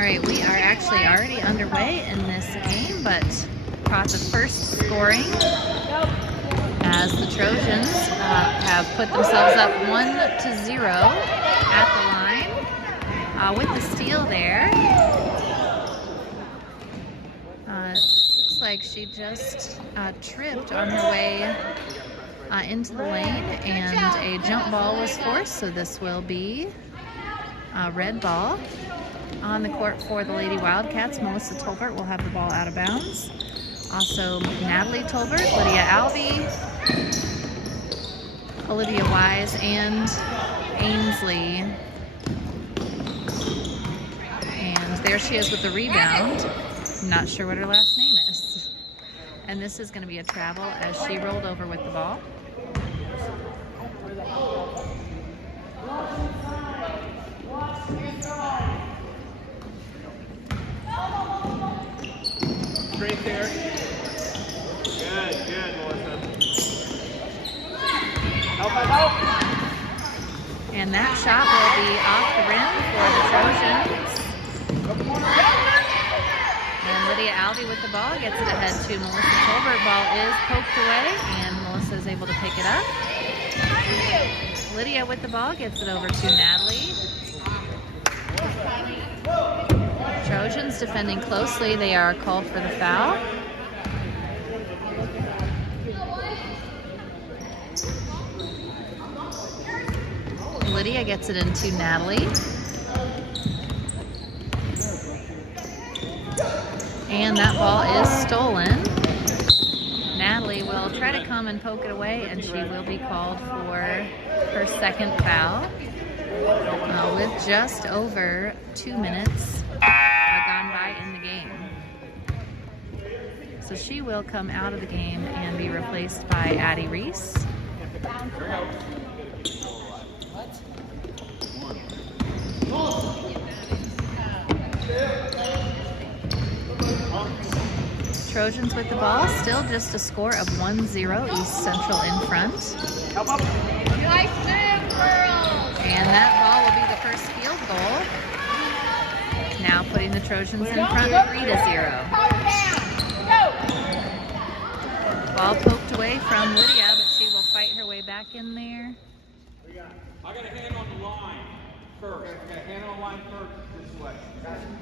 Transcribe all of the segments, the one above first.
right, we are actually already underway in this game, but caught the first scoring as the Trojans have put themselves up 1-0 at the line with the steal there. Looks like she just tripped on her way into the lane, and a jump ball was forced, so this will be a red ball. On the court for the Lady Wildcats, Melissa Tolbert will have the ball out of bounds. Also, Natalie Tolbert, Lydia Albee, Olivia Wise, and Ainsley. And there she is with the rebound. I'm not sure what her last name is. And this is going to be a travel as she rolled over with the ball. Straight there. Good, Melissa. Help. And that shot will be off the rim for the Trojans. And Lydia Albee with the ball gets it ahead to Melissa Tolbert. Ball is poked away, and Melissa is able to pick it up. Lydia with the ball gets it over to Natalie. Trojans defending closely. They are called for the foul. Lydia gets it into Natalie. And that ball is stolen. Natalie will try to come and poke it away, and she will be called for her second foul with just over 2 minutes gone by in the game. So she will come out of the game and be replaced by Addie Reese. Trojans with the ball, still just a score of 1-0, East Central in front. And that ball will be the first field goal. Now putting the Trojans in front 3-0. Ball poked away from Lydia, but she will fight her way back in there. I got a hand on the line first. I got a hand on the line first this way.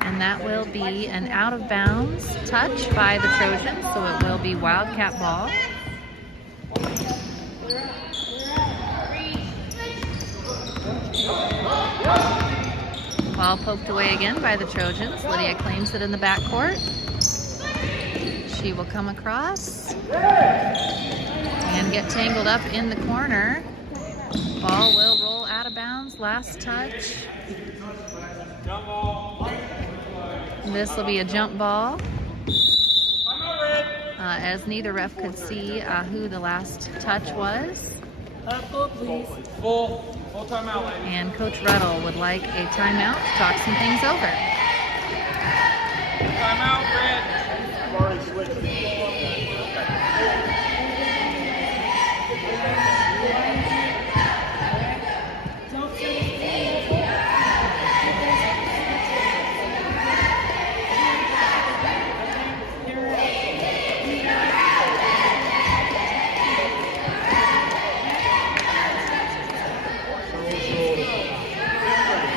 And that will be an out of bounds touch by the Trojans, so it will be Wildcat ball. Ball poked away again by the Trojans. Lydia claims it in the backcourt. She will come across and get tangled up in the corner. Ball will roll out of bounds. Last touch. This will be a jump ball. As neither ref could see who the last touch was. Full timeout, ladies. And Coach Ruddle would like a timeout to talk some things over. Timeout, Red.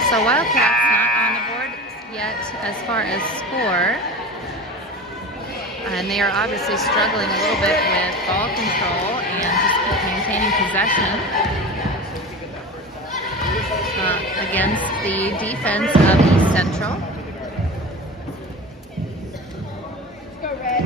So Wildcats not on the board yet as far as score. And they are obviously struggling a little bit with ball control and just maintaining possession against the defense of East Central. Go Red.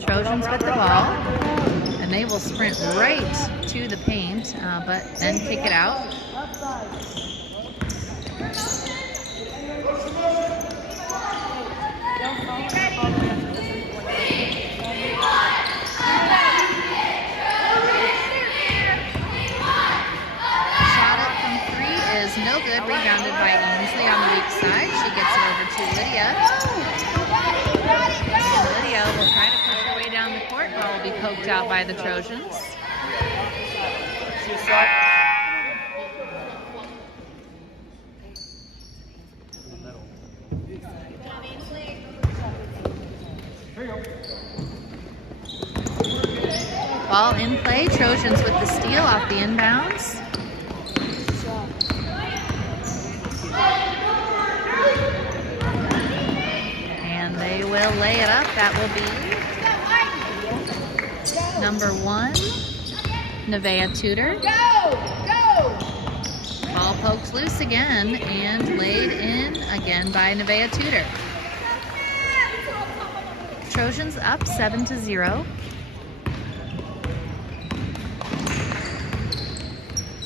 Trojans with the ball, and they will sprint right to the paint, but then kick it out. Shot up from 3 is is no good. Rebounded by Ainsley on the weak side. She gets it over to Lydia. And Lydia will try to push her way down the court. Ball will be poked out by the Trojans. Ball in play. Trojans with the steal off the inbounds. And they will lay it up. That will be number 1, Nevaeh Tudor. Ball poked loose again and laid in again by Nevaeh Tudor. Trojans up 7-0.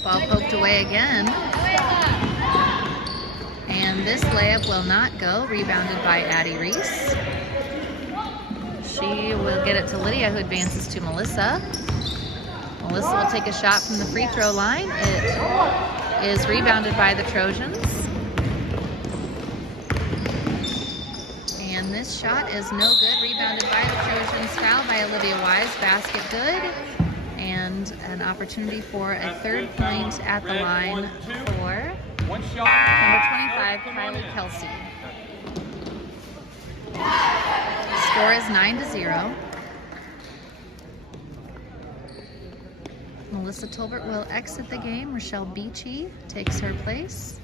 Ball poked away again. And this layup will not go. Rebounded by Addie Reese. She will get it to Lydia, who advances to Melissa. Melissa will take a shot from the free throw line. It is rebounded by the Trojans. And this shot is no good. Rebounded by the Trojans. Foul by Olivia Wise. Basket good. And an opportunity for a third point at the line for number 25, Kylie Kelsey. Score is 9-0. Melissa Tolbert will exit the game. Rochelle Beachy takes her place.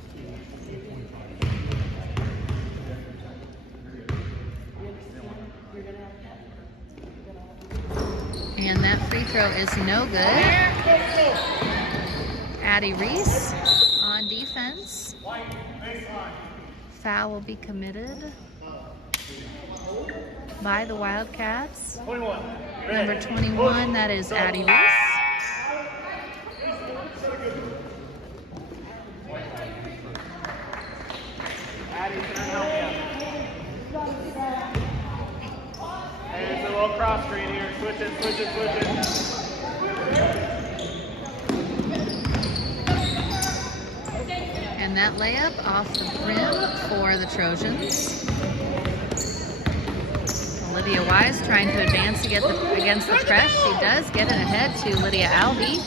And that free throw is no good. Addie Reese on defense. Foul will be committed by the Wildcats. Number 21, that is Addie Reese. There's a little cross screen here. Switch it. And that layup off the rim for the Trojans. Olivia Wise trying to advance to get against the press. She does get it ahead to Lydia Albee.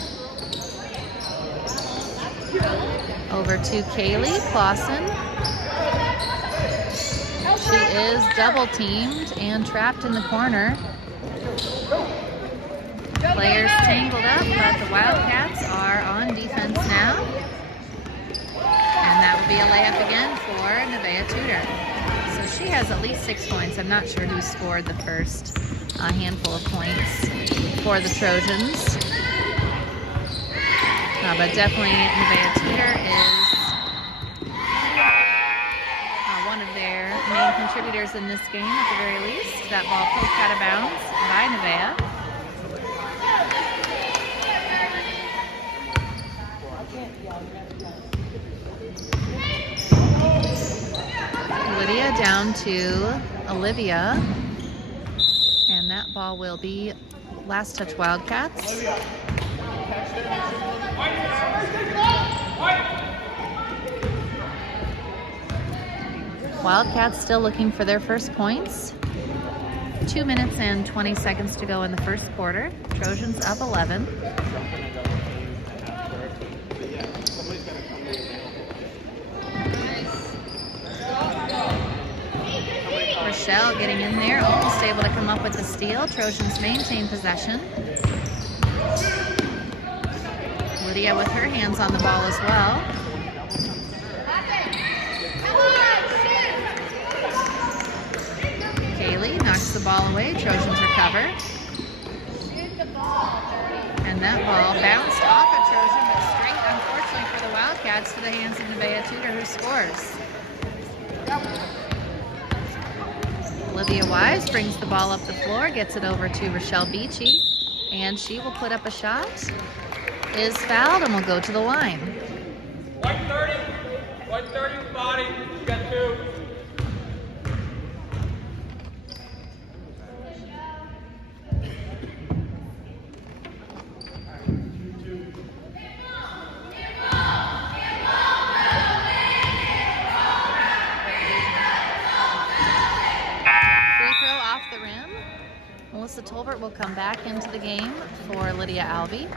Over to Kaylee Clausen. She is double teamed and trapped in the corner. Players tangled up, but the Wildcats are on defense now. And that will be a layup again for Nevaeh Tudor. So she has at least 6 points. I'm not sure who scored the first handful of points for the Trojans. But definitely Nevaeh Tudor is one of their main contributors in this game at the very least. That ball poked out of bounds by Nevaeh. Lydia down to Olivia. And that ball will be last touch Wildcats. Wildcats still looking for their first points. 2 minutes and 20 seconds to go in the first quarter. Trojans up 11. Rochelle getting in there, almost able to come up with the steal. Trojans maintain possession. Lydia with her hands on the ball as well. Kaylee knocks the ball away. Trojans recover. And that ball bounced off a Trojan, but straight, unfortunately for the Wildcats, to the hands of Nevaeh Tudor, who scores. Olivia Wise brings the ball up the floor, gets it over to Rochelle Beachy, and she will put up a shot. Is fouled and will go to the line. White 30 body. You got 2. Melissa Tolbert will come back into the game for Lydia Alvey.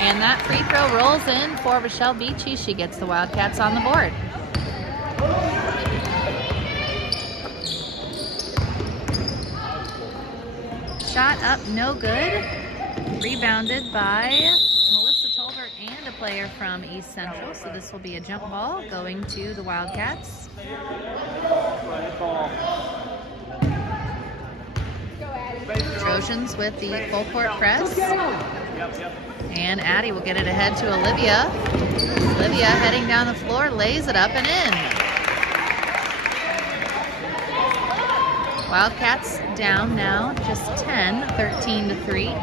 And that free throw rolls in for Rochelle Beachy. She gets the Wildcats on the board. Shot up, no good. Rebounded by Melissa Tolbert and a player from East Central. So this will be a jump ball going to the Wildcats. Trojans with the full court press. And Addie will get it ahead to Olivia. Olivia heading down the floor, lays it up and in. Wildcats down now, just 10, 13-3.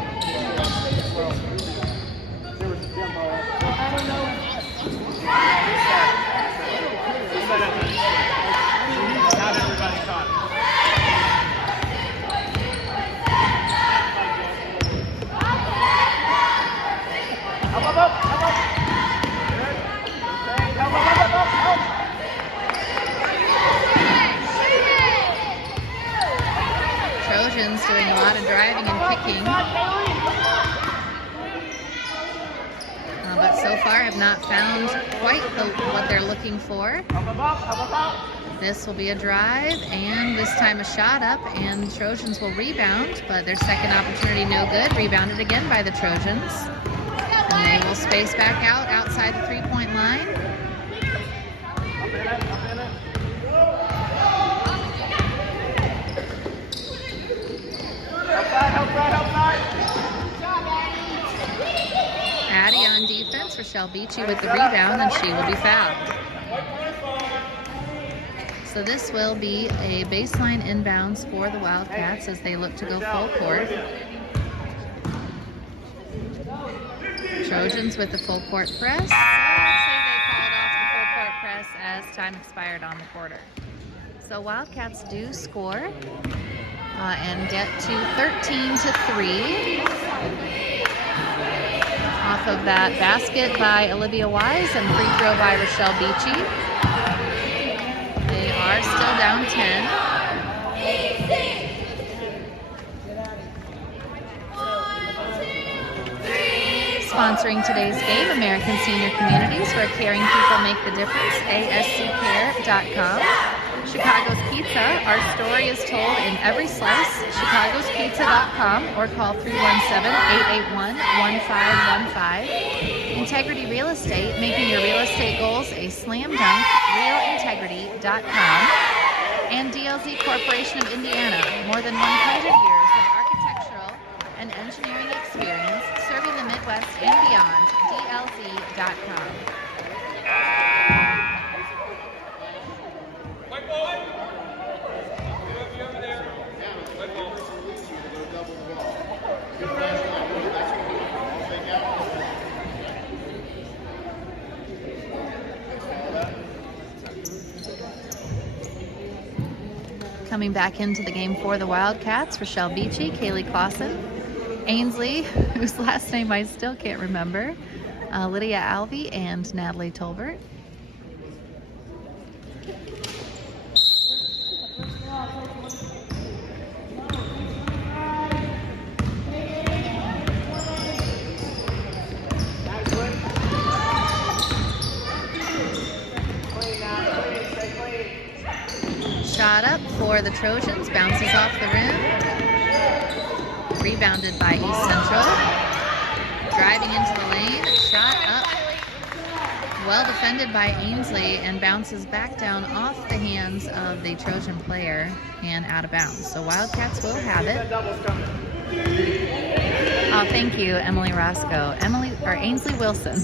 Not everybody caught it. Trojans doing a lot of driving and kicking. But so far have not found quite what they're looking for. This will be a drive, and this time a shot up, and Trojans will rebound, but their second opportunity no good. Rebounded again by the Trojans. And they will space back out outside the three-point line. Addie on defense, Rochelle Beachy with the rebound, and she will be fouled. So this will be a baseline inbounds for the Wildcats as they look to go full court. Trojans with the full court press. Actually, they called off the full court press as time expired on the quarter. So Wildcats do score and get to 13-3 off of that basket by Olivia Wise and free throw by Rochelle Beachy. They are still down 10. Sponsoring today's game, American Senior Communities, where caring people make the difference, ASCCare.com. Chicago's Pizza, our story is told in every slice, chicagospizza.com, or call 317-881-1515. Integrity Real Estate, making your real estate goals a slam dunk, realintegrity.com. And DLZ Corporation of Indiana, more than 100 years of architectural and engineering experience, serving the Midwest and beyond, DLZ.com. White ball. Over there. White ball. Coming back into the game for the Wildcats, Rochelle Beachy, Kaylee Clausen, Ainsley, whose last name I still can't remember, Lydia Alvey, and Natalie Tolbert. Shot up for the Trojans, bounces off the rim. Rebounded by East Central. Driving into the lane, shot up. Well defended by Ainsley and bounces back down off the hands of the Trojan player and out of bounds. So Wildcats will have it. Oh, thank you, Emily Roscoe. Ainsley Wilson.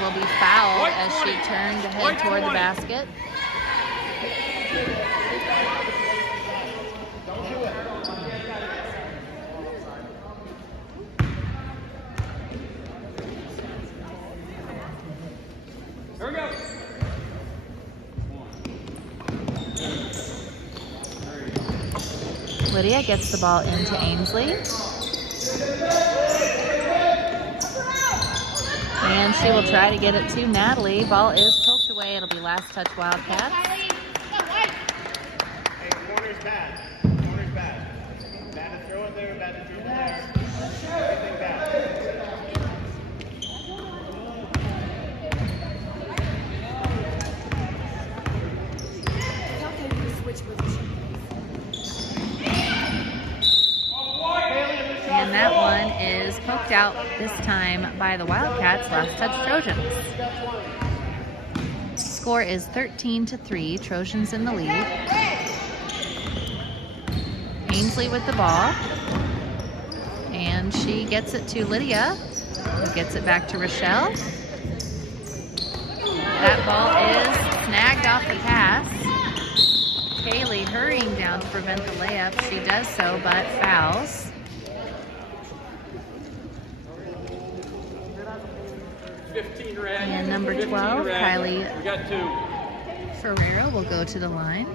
Will be fouled as she turned to head toward the basket. Lydia gets the ball into Ainsley. And she will try to get it to Natalie. Ball is poked away. It'll be last touch Wildcats. Hey, corner's bad. Corner's bad. Bad to throw it there, bad to dribble there. Everything bad. And that one is poked out this time by the Wildcats. Last touch Trojans. Score is 13-3. Trojans in the lead. Ainsley with the ball. And she gets it to Lydia, who gets it back to Rochelle. That ball is snagged off the pass. Kaylee hurrying down to prevent the layup. She does so, but fouls. And number 12, Kylie Ferreira will go to the line.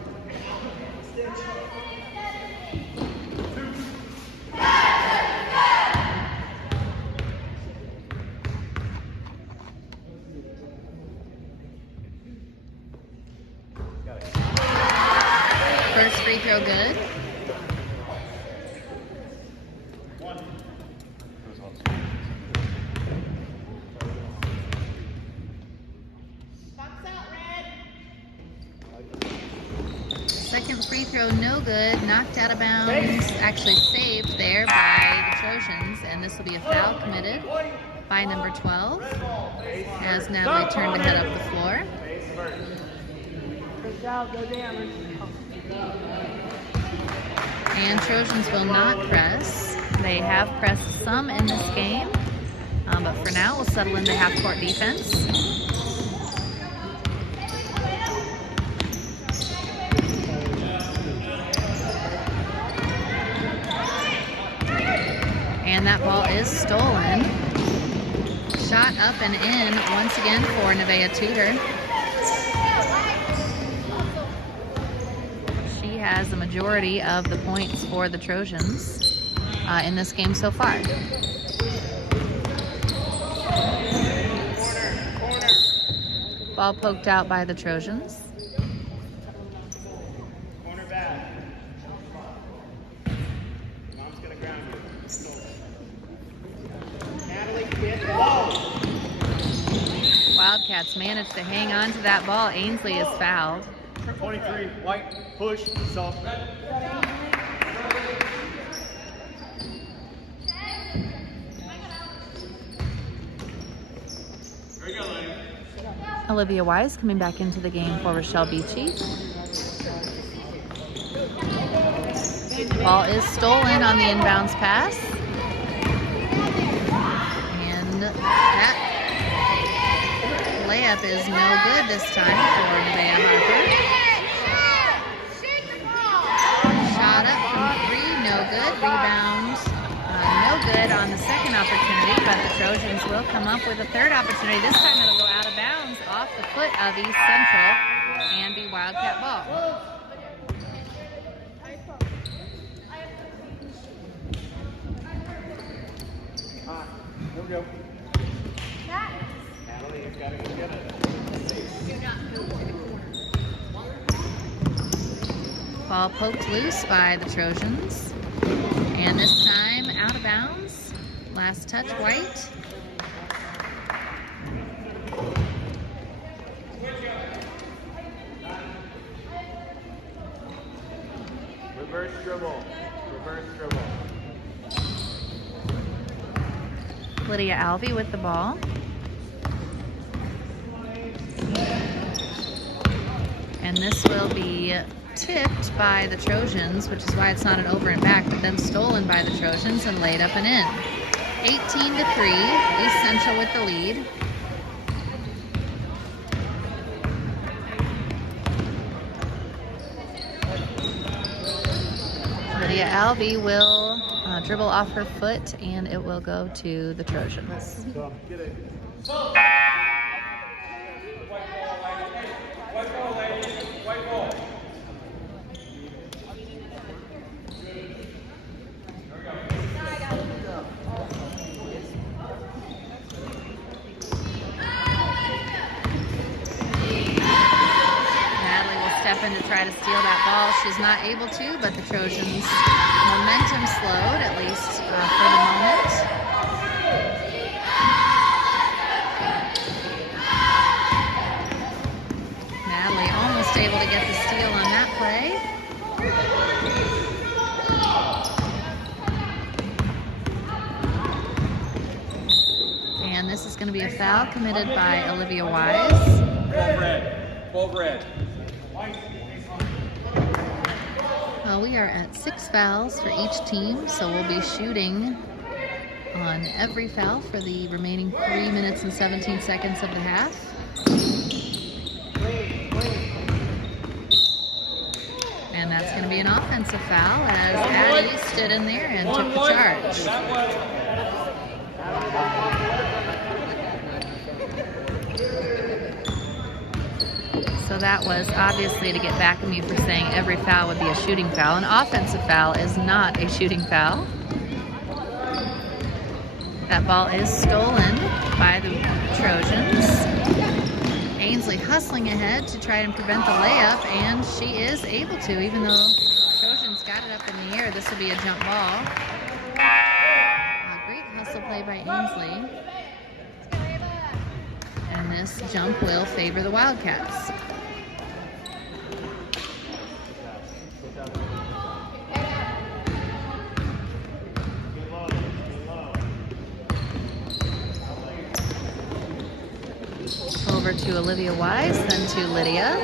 First free throw good. Second free throw, no good. Knocked out of bounds. Actually saved there by the Trojans. And this will be a foul committed by number 12 as Natalie turned to head up the floor. And Trojans will not press. They have pressed some in this game, but for now we'll settle into half-court defense. And that ball is stolen. Shot up and in once again for Nevaeh Tudor. She has the majority of the points for the Trojans in this game so far. Ball poked out by the Trojans. Corner bad. Mom's gonna ground you. Natalie, get low. Wildcats managed to hang on to that ball. Ainsley is fouled. 23, white, push, soft. Olivia Wise coming back into the game for Rochelle Beachy. Ball is stolen on the inbounds pass. And that layup is no good this time for Nevaeh Harper. Shot up from 3, no good. Rebound, no good on the second opportunity, but the Trojans will come up with a third opportunity. This time it'll go out of bounds off the foot of East Central and be Wildcat ball. Here we go. Natalie, you've got to go get it. Ball poked loose by the Trojans. And this time out of bounds. Last touch, White. Reverse dribble. Reverse dribble. Lydia Alvey with the ball. And this will be tipped by the Trojans, which is why it's not an over and back, but then stolen by the Trojans and laid up and in. 18-3, East Central with the lead. Lydia Alvey will dribble off her foot, and it will go to the Trojans. Get it. White ball, ladies. White ball. open to try to steal that ball. She's not able to, but the Trojans' momentum slowed, at least for the moment. Natalie almost able to get the steal on that play. And this is going to be a foul committed by Olivia Wise. 12 red. 12 red. Well, we are at 6 fouls for each team, so we'll be shooting on every foul for the remaining 3 minutes and 17 seconds of the half. And that's going to be an offensive foul as Addie stood in there and took the charge. So that was obviously to get back at me for saying every foul would be a shooting foul. An offensive foul is not a shooting foul. That ball is stolen by the Trojans. Ainsley hustling ahead to try and prevent the layup, and she is able to, even though the Trojans got it up in the air. This will be a jump ball. A great hustle play by Ainsley. And this jump will favor the Wildcats. Over to Olivia Wise, then to Lydia.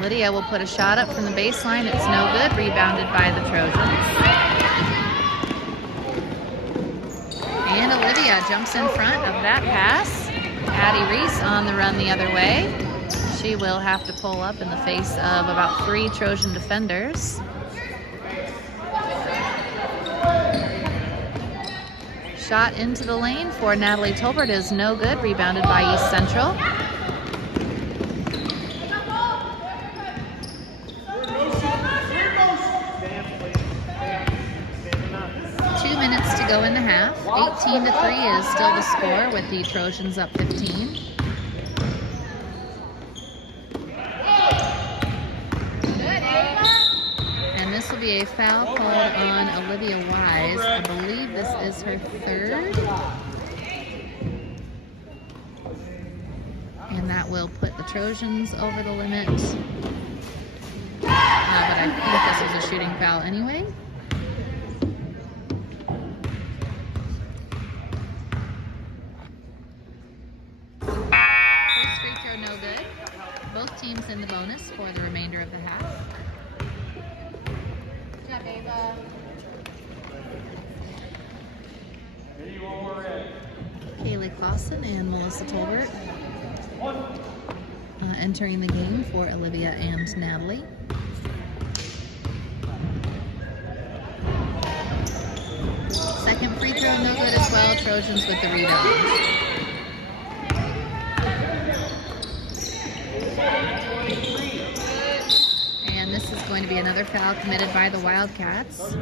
Lydia will put a shot up from the baseline. It's no good. Rebounded by the Trojans. And Olivia jumps in front of that pass. Addie Reese on the run the other way. She will have to pull up in the face of about 3 Trojan defenders. Shot into the lane for Natalie Tolbert is no good. Rebounded by East Central. Two minutes to go in the half. 18-3 is still the score with the Trojans up 15. This will be a foul called on Olivia Wise. I believe this is her 3rd. And that will put the Trojans over the limit. But I think this is a shooting foul anyway. First free throw no good. Both teams in the bonus for the remainder of the half. Kaylee Clausen and Melissa Tolbert entering the game for Olivia and Natalie. Second free throw no good as well. Trojans with the rebound. And this is going to be another foul committed by the Wildcats.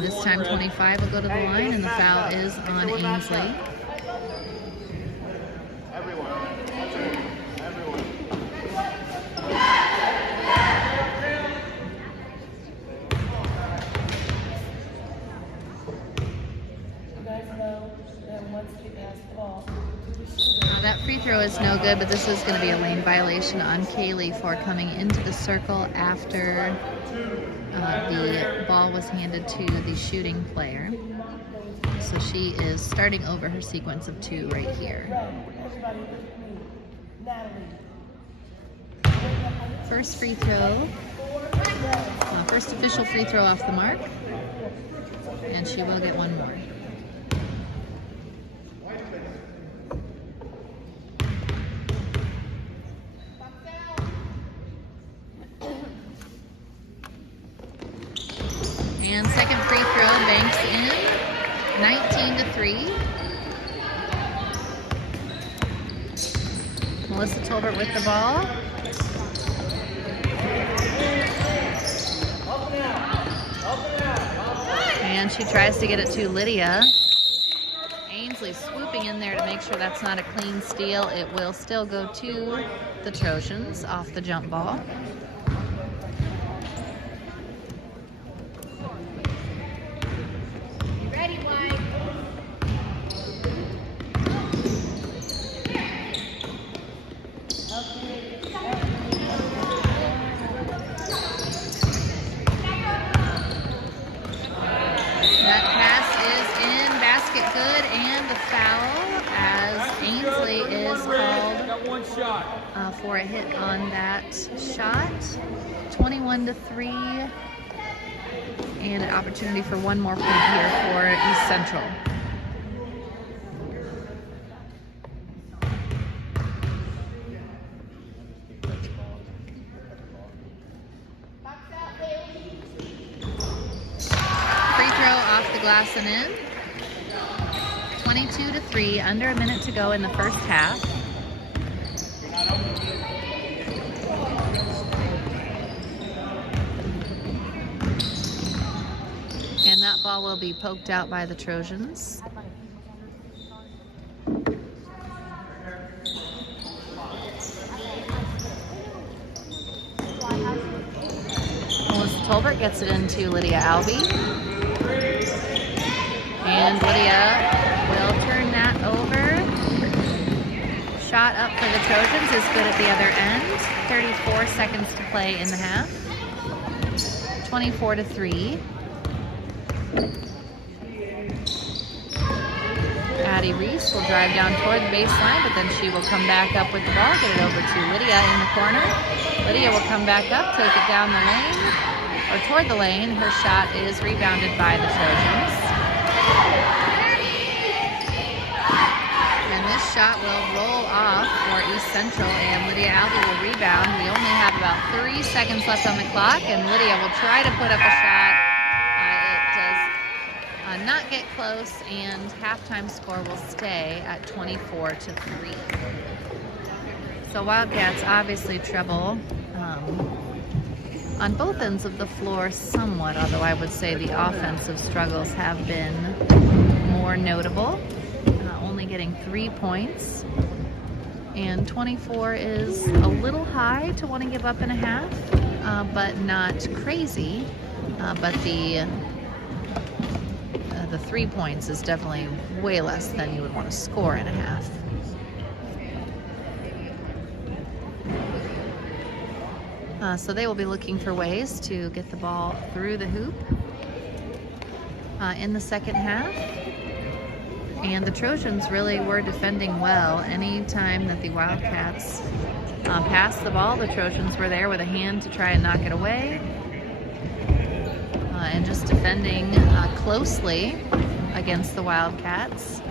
This time 25 will go to the line, and the foul is on Ainsley. That free throw is no good, but this is going to be a lane violation on Kaylee for coming into the circle after the ball was handed to the shooting player. So she is starting over her sequence of 2 right here. First free throw, first official free throw off the mark, and she will get one more. And second free throw banks in, 19-3. Melissa Tolbert with the ball. And she tries to get it to Lydia. Ainsley Ainsley swooping in there to make sure that's not a clean steal. It will still go to the Trojans off the jump ball. You ready, White? That pass is in, basket good, and the foul as Ainsley is called Got one shot. for a hit on that shot. 21-3, and an opportunity for one more point here for East Central. Free throw off the glass and in. 22-3, under a minute to go in the first half. And that ball will be poked out by the Trojans. Melissa Tolbert gets it into Lydia Albee. And Lydia will turn that over. Shot up for the Trojans is good at the other end. 34 seconds to play in the half. 24-3. Addie Reese will drive down toward the baseline, but then she will come back up with the ball, get it over to Lydia in the corner. Lydia will come back up, take it down the lane, or toward the lane. Her shot is rebounded by the Trojans. And this shot will roll off for East Central, and Lydia Albee will rebound. We only have about 3 seconds left on the clock, and Lydia will try to put up a shot. Not get close, and halftime score will stay at 24-3. So Wildcats obviously trouble on both ends of the floor somewhat, although I would say the offensive struggles have been more notable, only getting 3 points. And 24 is a little high to want to give up in a half, but not crazy. But the 3 points is definitely way less than you would want to score in a half. So they will be looking for ways to get the ball through the hoop in the second half. And the Trojans really were defending well. Anytime that the Wildcats passed the ball, the Trojans were there with a hand to try and knock it away. And just defending closely against the Wildcats,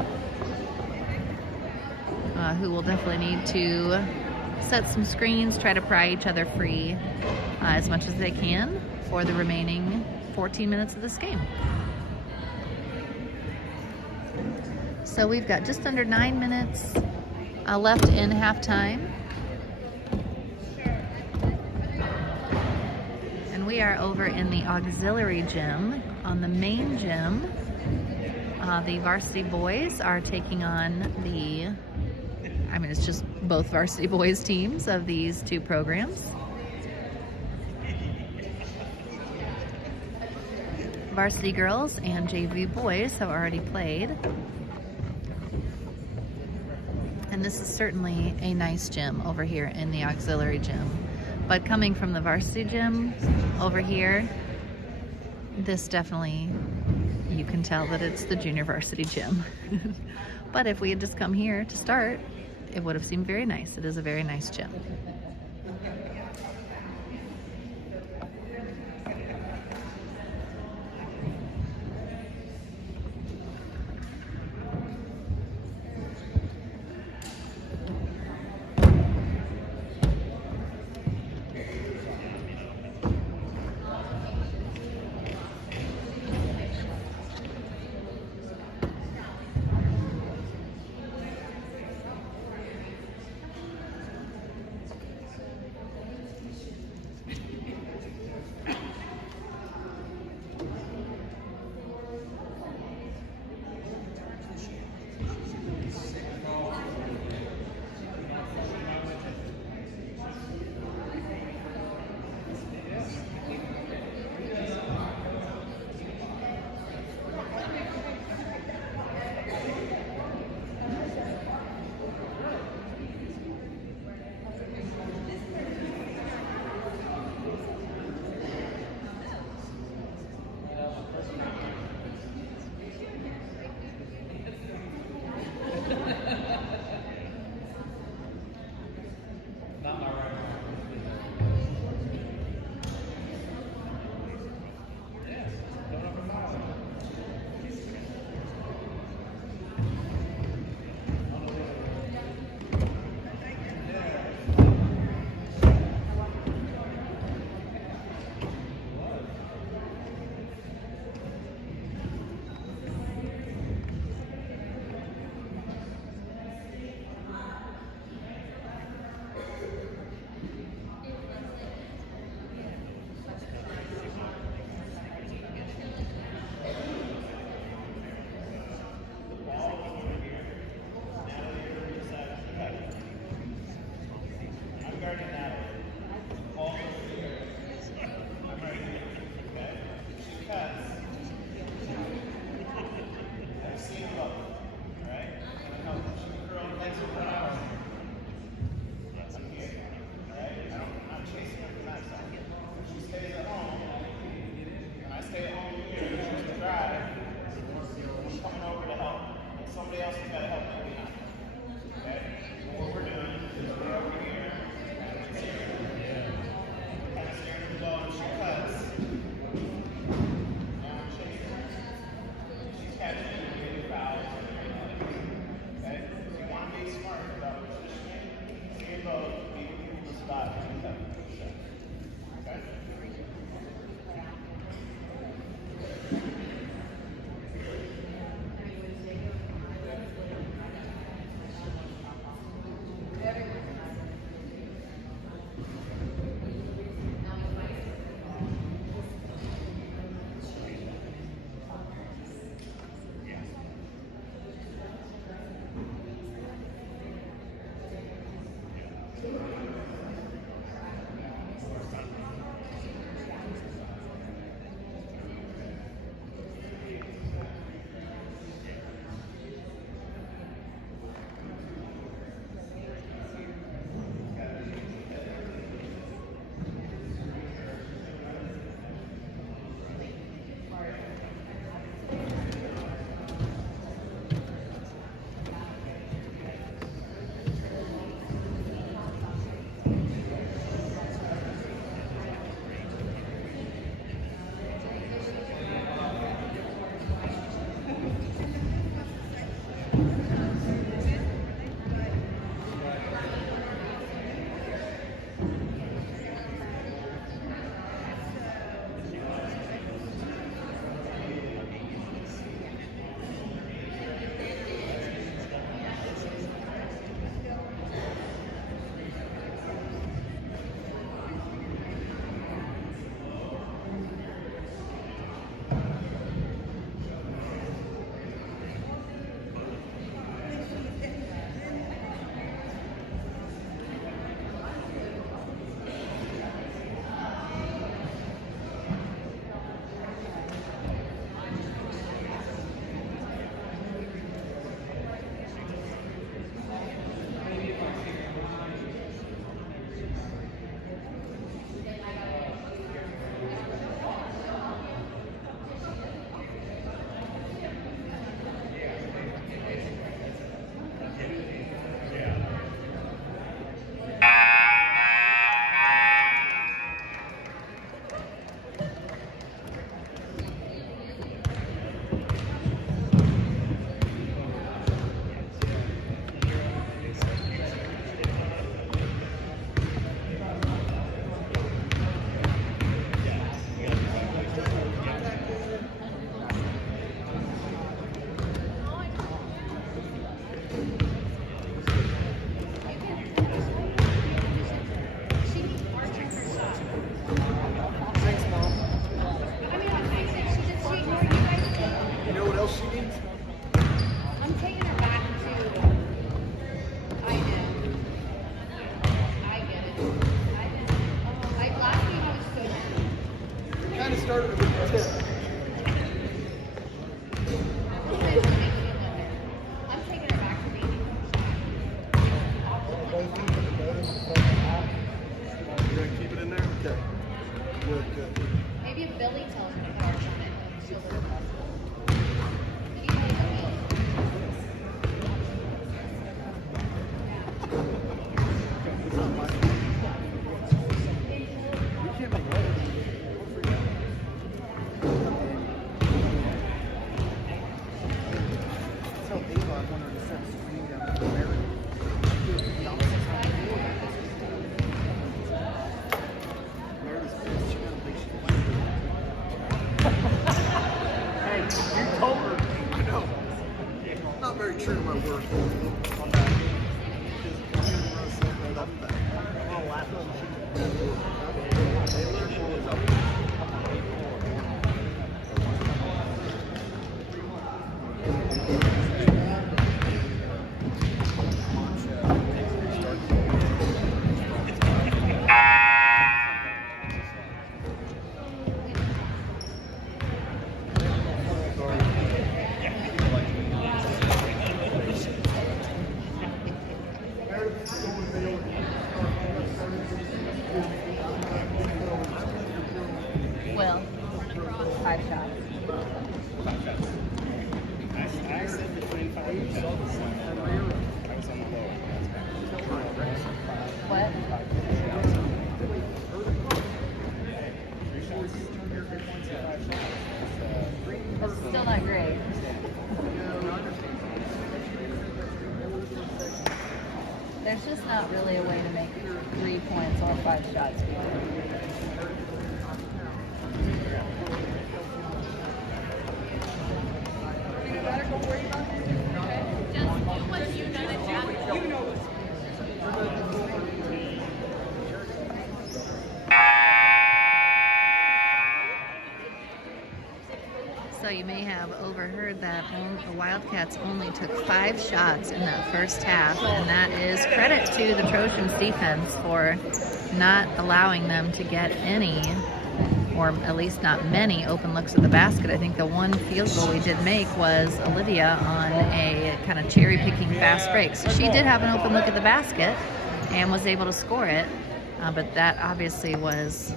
who will definitely need to set some screens, try to pry each other free as much as they can for the remaining 14 minutes of this game. So we've got just under 9 minutes left in halftime. We are over in the auxiliary gym. On the main gym, the varsity boys are taking on it's just both varsity boys teams of these two programs. Varsity girls and JV boys have already played. And this is certainly a nice gym over here in the auxiliary gym. But coming from the varsity gym over here, this definitely, you can tell that it's the junior varsity gym. But if we had just come here to start, it would have seemed very nice. It is a very nice gym. Will. 5 shots. 5 shots. I said between 5 and 10. I was on the low. What? 3 shots. 3 points and 5 shots. That's still not great. There's just not really a way to make 3 points or 5 shots. So you may have overheard that the Wildcats only took 5 shots in that first half, and that is credit to the Trojans defense for not allowing them to get any, or at least not many, open looks at the basket. I think the one field goal we did make was Olivia on a kind of cherry-picking fast break. So she did have an open look at the basket and was able to score it, but that obviously was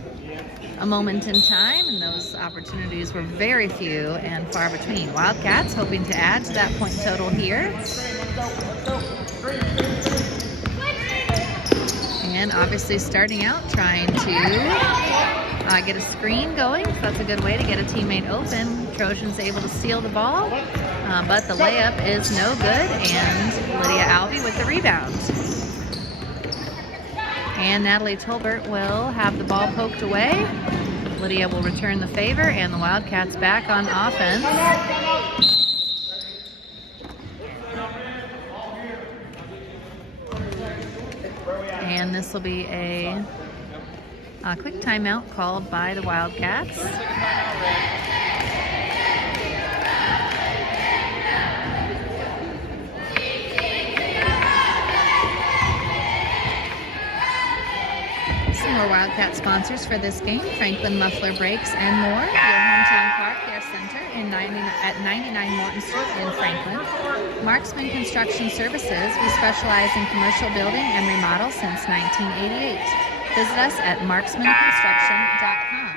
a moment in time, and those opportunities were very few and far between. Wildcats hoping to add to that point total here. And obviously starting out trying to get a screen going. So that's a good way to get a teammate open. Trojans able to steal the ball, but the layup is no good, and Lydia Alvey with the rebound. And Natalie Tolbert will have the ball poked away. Lydia will return the favor, and the Wildcats back on offense. And this will be a quick timeout called by the Wildcats. Some more Wildcat sponsors for this game: Franklin Muffler Brakes and more, Wilhelm Car Care Center at 99 Morton Street in Franklin. Marksman Construction Services, we specialize in commercial building and remodel since 1988. Visit us at marksmanconstruction.com.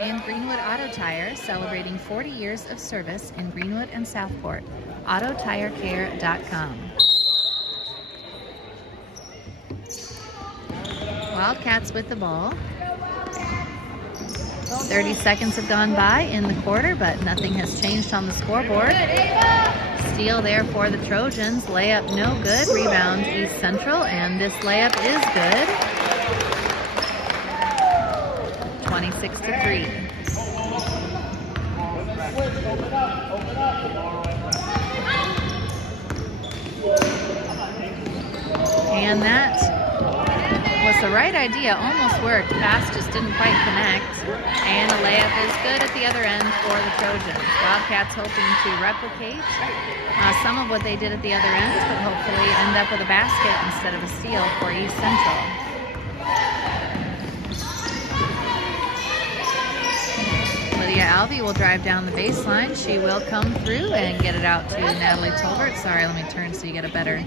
And Greenwood Auto Tire, celebrating 40 years of service in Greenwood and Southport. autotirecare.com. Wildcats with the ball. 30 seconds have gone by in the quarter, but nothing has changed on the scoreboard. Steal there for the Trojans. Layup no good. Rebound East Central, and this layup is good. 26-3. And that was the right idea, almost worked. Pass just didn't quite connect. And the layup is good at the other end for the Trojans. Wildcats hoping to replicate some of what they did at the other end, but hopefully end up with a basket instead of a steal for East Central. Lydia Alvey will drive down the baseline. She will come through and get it out to Natalie Tolbert. Sorry, let me turn so you get a better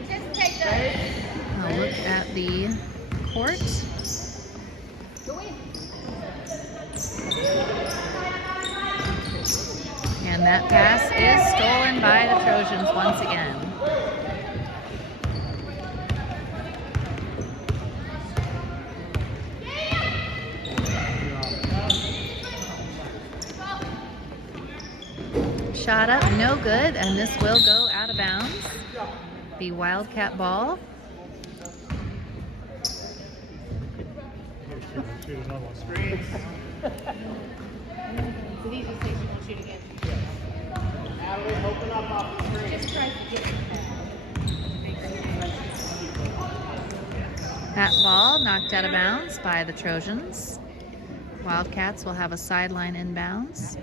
look at the court. And that pass is stolen by the Trojans once again. Shot up, no good, and this will go out of bounds. The Wildcat ball. Screens. Natalie, open up off the screen. That ball knocked out of bounds by the Trojans. Wildcats will have a sideline inbounds.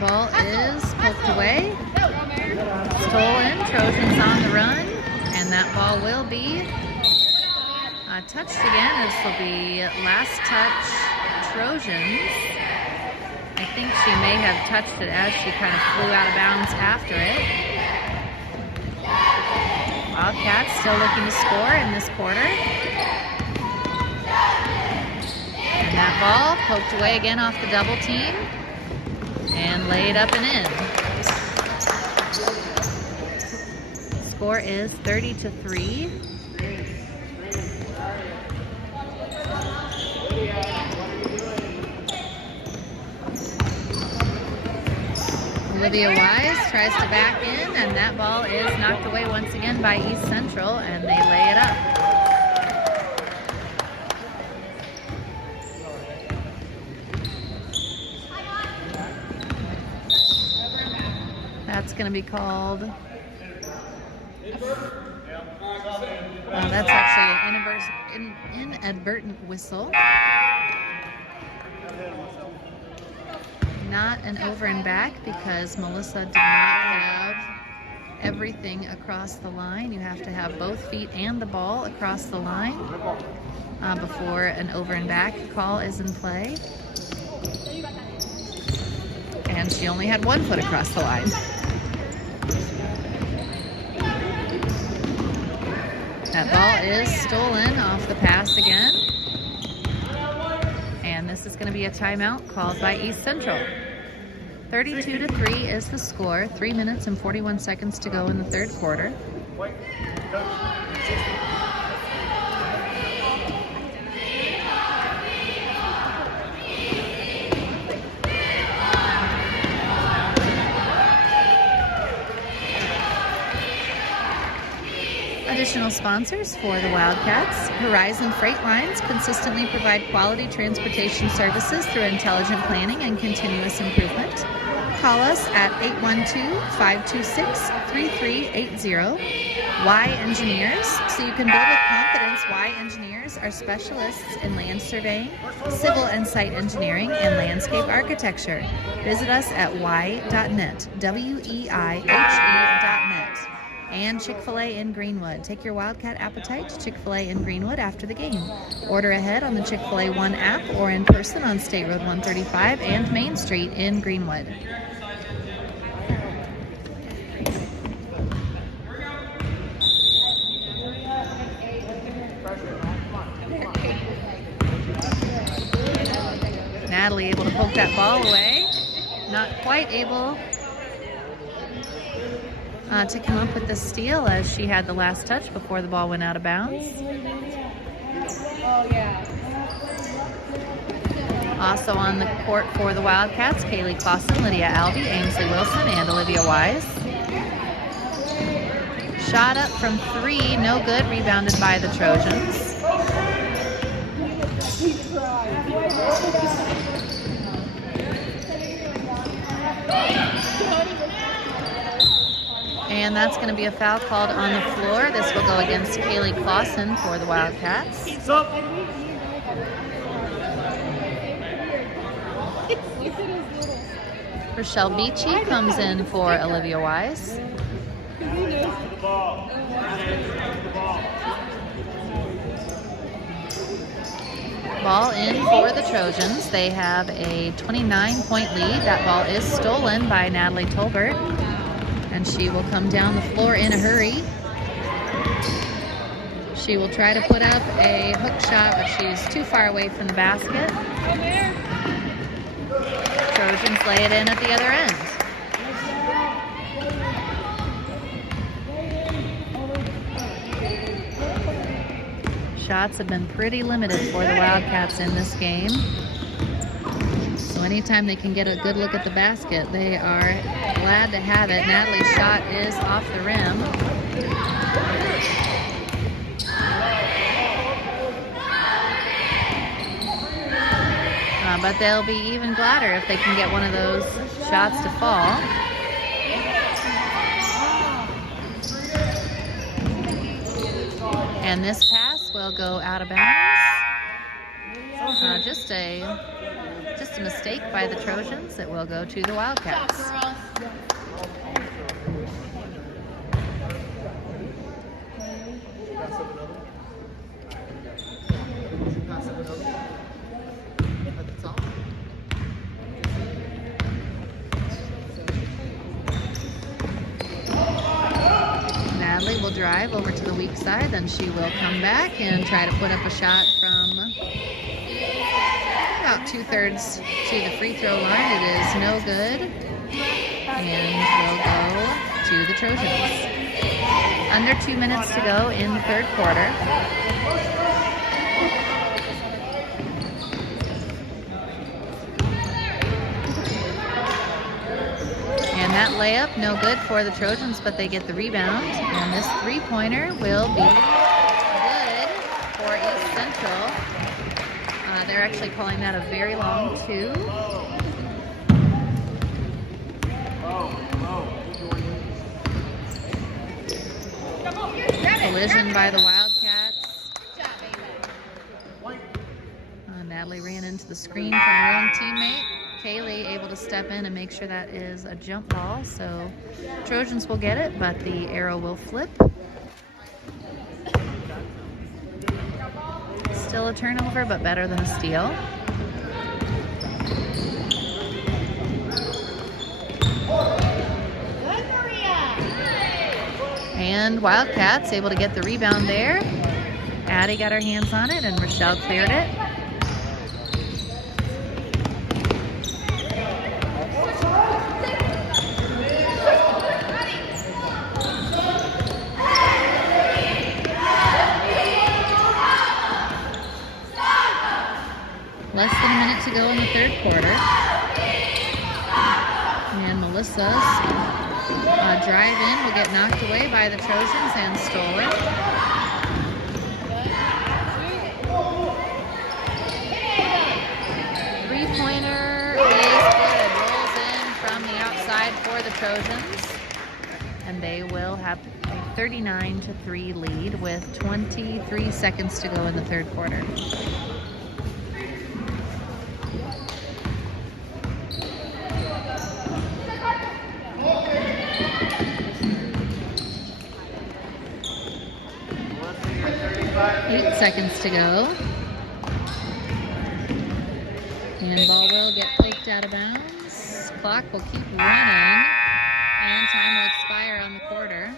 Ball is poked away, stolen. Trojans on the run, and that ball will be touched again. This will be last touch Trojans. I think she may have touched it as she kind of flew out of bounds after it. Wildcats still looking to score in this quarter. And that ball poked away again off the double team and laid up and in. Score is 30-3. Olivia Wise tries to back in, and that ball is knocked away once again by East Central, and they lay it up. That's going to be called... that's actually an inadvertent whistle. Not an over and back because Melissa did not have everything across the line. You have to have both feet and the ball across the line before an over and back call is in play. And she only had 1 foot across the line. That ball is stolen off the pass again. And this is going to be a timeout called by East Central. 32-3 is the score. 3 minutes and 41 seconds to go in the third quarter. Additional sponsors for the Wildcats. Horizon Freight Lines consistently provide quality transportation services through intelligent planning and continuous improvement. Call us at 812-526-3380. Y Engineers, so you can build with confidence. Y Engineers are specialists in land surveying, civil and site engineering, and landscape architecture. Visit us at y.net, WEIHE.net. And Chick-fil-A in Greenwood. Take your Wildcat appetite to Chick-fil-A in Greenwood after the game. Order ahead on the Chick-fil-A One app or in person on State Road 135 and Main Street in Greenwood. Natalie able to poke that ball away. Not quite able to come up with the steal as she had the last touch before the ball went out of bounds. Also on the court for the Wildcats, Kaylee Clausen, Lydia Albee, Ainsley Wilson, and Olivia Wise. Shot up from 3, no good, rebounded by the Trojans. And that's going to be a foul called on the floor. This will go against Kaylee Clausen for the Wildcats. Rochelle Beachy comes in for Olivia Wise. Ball in for the Trojans. They have a 29-point lead. That ball is stolen by Natalie Tolbert. And she will come down the floor in a hurry. She will try to put up a hook shot, but she's too far away from the basket. Trojans lay it in at the other end. Shots have been pretty limited for the Wildcats in this game. So anytime they can get a good look at the basket, they are glad to have it. Natalie's shot is off the rim. But they'll be even gladder if they can get one of those shots to fall. And this pass will go out of bounds. Just a mistake by the Trojans. It will go to the Wildcats. drive over to the weak side. Then she will come back and try to put up a shot from about 2/3 to the free throw line. It is no good and will go to the Trojans. Under 2 minutes to go in the third quarter. And that layup, no good for the Trojans, but they get the rebound. And this three-pointer will be good for East Central. They're actually calling that a very long two. Collision by the Wildcats. Natalie ran into the screen from her own teammate. Kaylee able to step in and make sure that is a jump ball. So Trojans will get it, but the arrow will flip. Still a turnover, but better than a steal. And Wildcats able to get the rebound there. Addie got her hands on it and Rochelle cleared it. Less than a minute to go in the third quarter. And Melissa's drive in will get knocked away by the Trojans and stolen. Three-pointer is good. Rolls in from the outside for the Trojans. And they will have a 39-3 lead with 23 seconds to go in the third quarter. 8 seconds to go. And ball will get poked out of bounds. Clock will keep running. And time will expire on the quarter.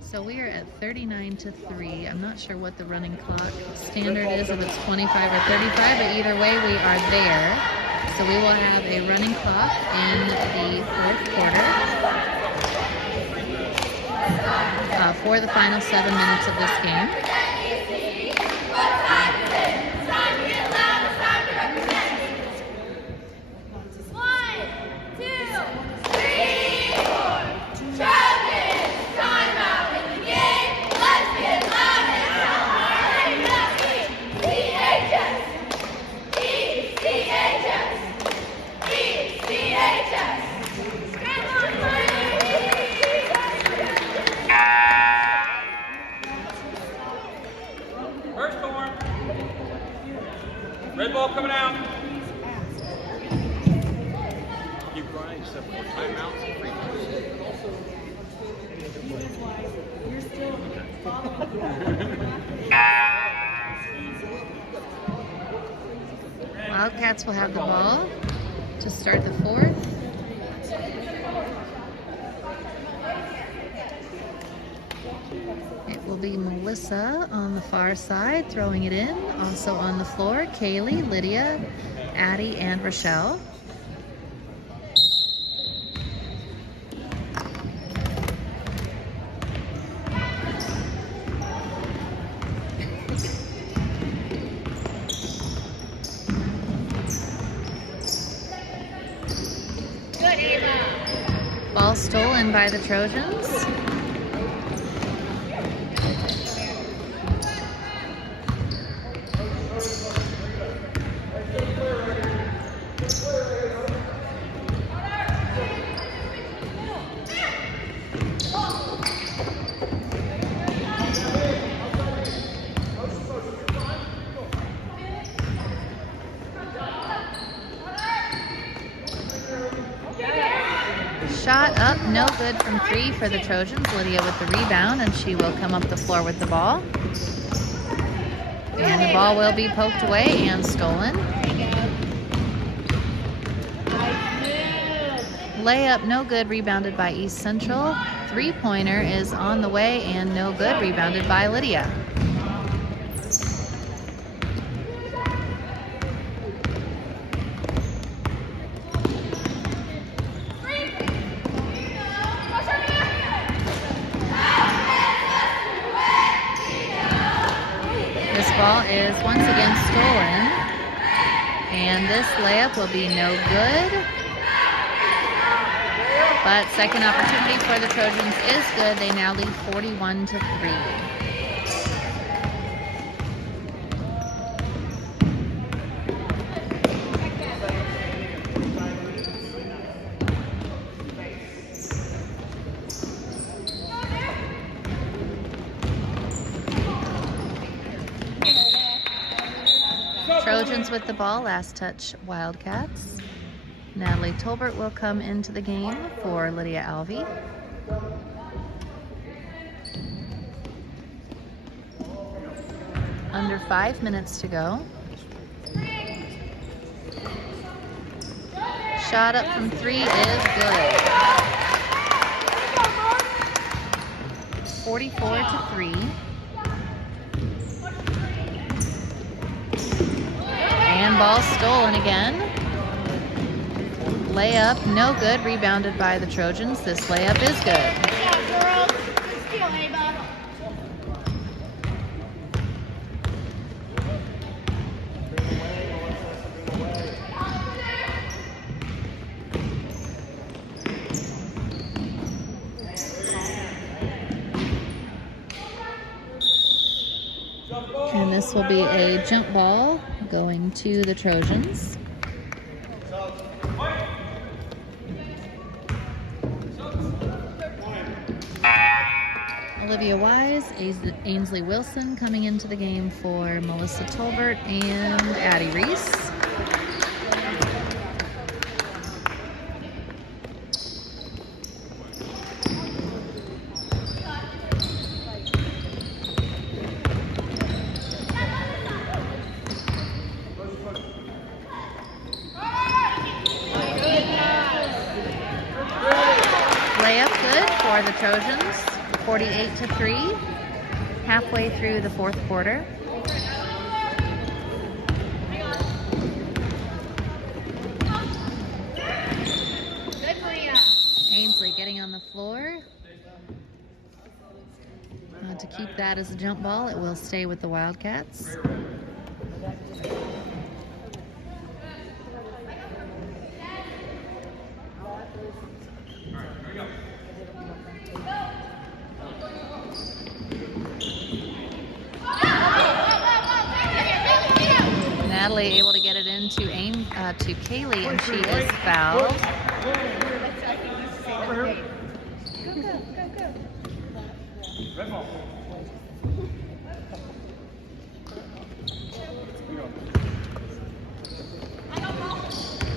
So we are at 39-3. I'm not sure what the running clock standard is, if it's 25 or 35, but either way we are there. So we will have a running clock in the fourth quarter. For the final 7 minutes of this game. Red ball coming out. Keep running, except for timeouts and free throws. Wildcats will have the ball to start the fourth. It will be Melissa on the far side throwing it in. Also on the floor, Kaylee, Lydia, Addie, and Rochelle. Ball stolen by the Trojans. Shot up, no good from three for the Trojans. Lydia with the rebound, and she will come up the floor with the ball. And the ball will be poked away and stolen. Layup, no good, rebounded by East Central. Three-pointer is on the way and no good, rebounded by Lydia. This ball is once again stolen, and this layup will be no good. But second opportunity for the Trojans is good. They now lead 41-3. Trojans with the ball, last touch Wildcats. Natalie Tolbert will come into the game for Lydia Alvey. Under 5 minutes to go. Shot up from 3 is good. 44-3. And ball stolen again. Layup, no good, rebounded by the Trojans. This layup is good. And this will be a jump ball going to the Trojans. Olivia Wise, Ainsley Wilson coming into the game for Melissa Tolbert and Addie Reese. Layup good for the Trojans. 48-3, halfway through the fourth quarter. Ainsley getting on the floor. To keep that as a jump ball, it will stay with the Wildcats. Natalie able to get it into to Kaylee, and she is fouled.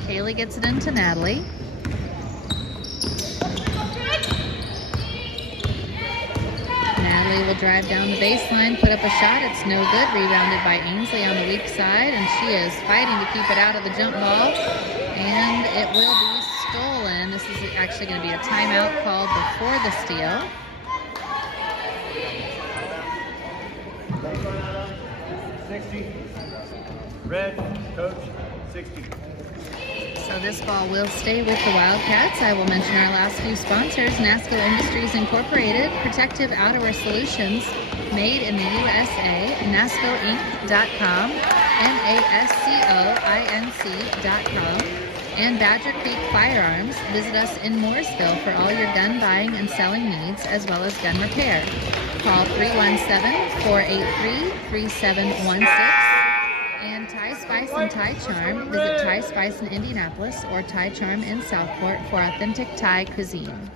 Kaylee gets it into Natalie. Natalie will drive down the baseline, put up a shot. It's no good. Rebounded by Ainsley on the weak side, and she is fighting to keep it out of the jump ball. And it will be stolen. This is actually going to be a timeout called before the steal. Red, coach, 60. So this ball will stay with the Wildcats. I will mention our last few sponsors: NASCO Industries Incorporated, Protective Outerwear Solutions, made in the USA, NASCOinc.com, NASCOinc.com, and Badger Creek Firearms. Visit us in Mooresville for all your gun buying and selling needs, as well as gun repair. Call 317-483-3716. And Thai Spice and Thai Charm. Visit Thai Spice in Indianapolis or Thai Charm in Southport for authentic Thai cuisine.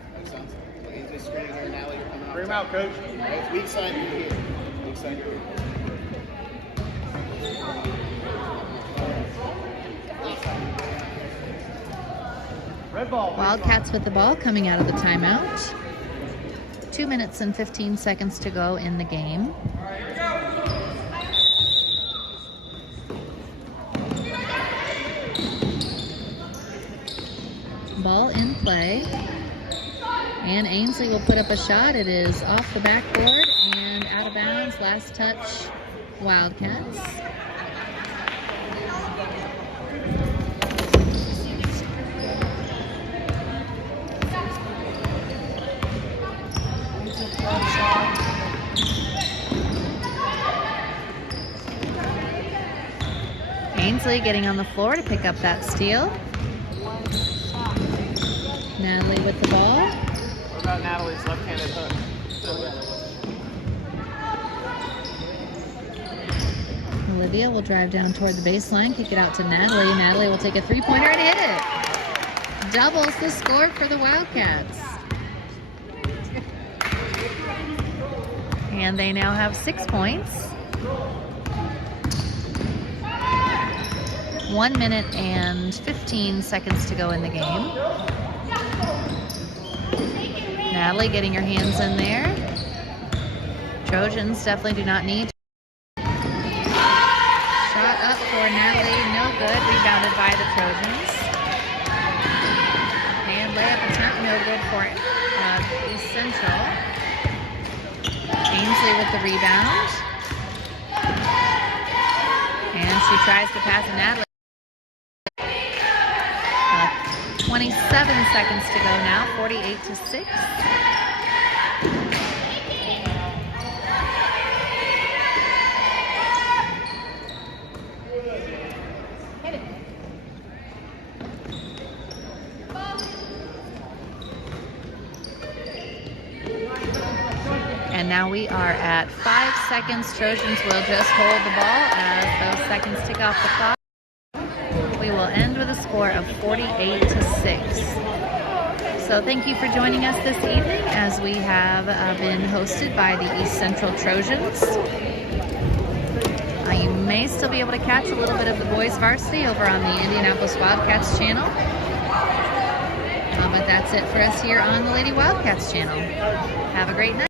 Bring him out, coach. Weak side here. Weak side here. Red ball. Wildcats with the ball coming out of the timeout. 2 minutes and 15 seconds to go in the game. Ball in play. play. And Ainsley will put up a shot. It is off the backboard and out of bounds. Last touch, Wildcats. Ainsley getting on the floor to pick up that steal. Natalie with the ball. What about Natalie's left-handed hook? Olivia will drive down toward the baseline, kick it out to Natalie. Natalie will take a three-pointer and hit it. Doubles the score for the Wildcats. And they now have 6 points. 1 minute and 15 seconds to go in the game. Natalie getting her hands in there. Trojans definitely do not need. Shot up for Natalie, no good. Rebounded by the Trojans. And layup attempt, no good for East Central. Ainsley with the rebound. And she tries to pass to Natalie. 27 seconds to go now, 48-6. And now we are at 5 seconds. Trojans will just hold the ball as those seconds tick off the clock. We will end with a score of 48-6. So thank you for joining us this evening as we have been hosted by the East Central Trojans. You may still be able to catch a little bit of the boys varsity over on the Indianapolis Wildcats channel. But that's it for us here on the Lady Wildcats channel. Have a great night.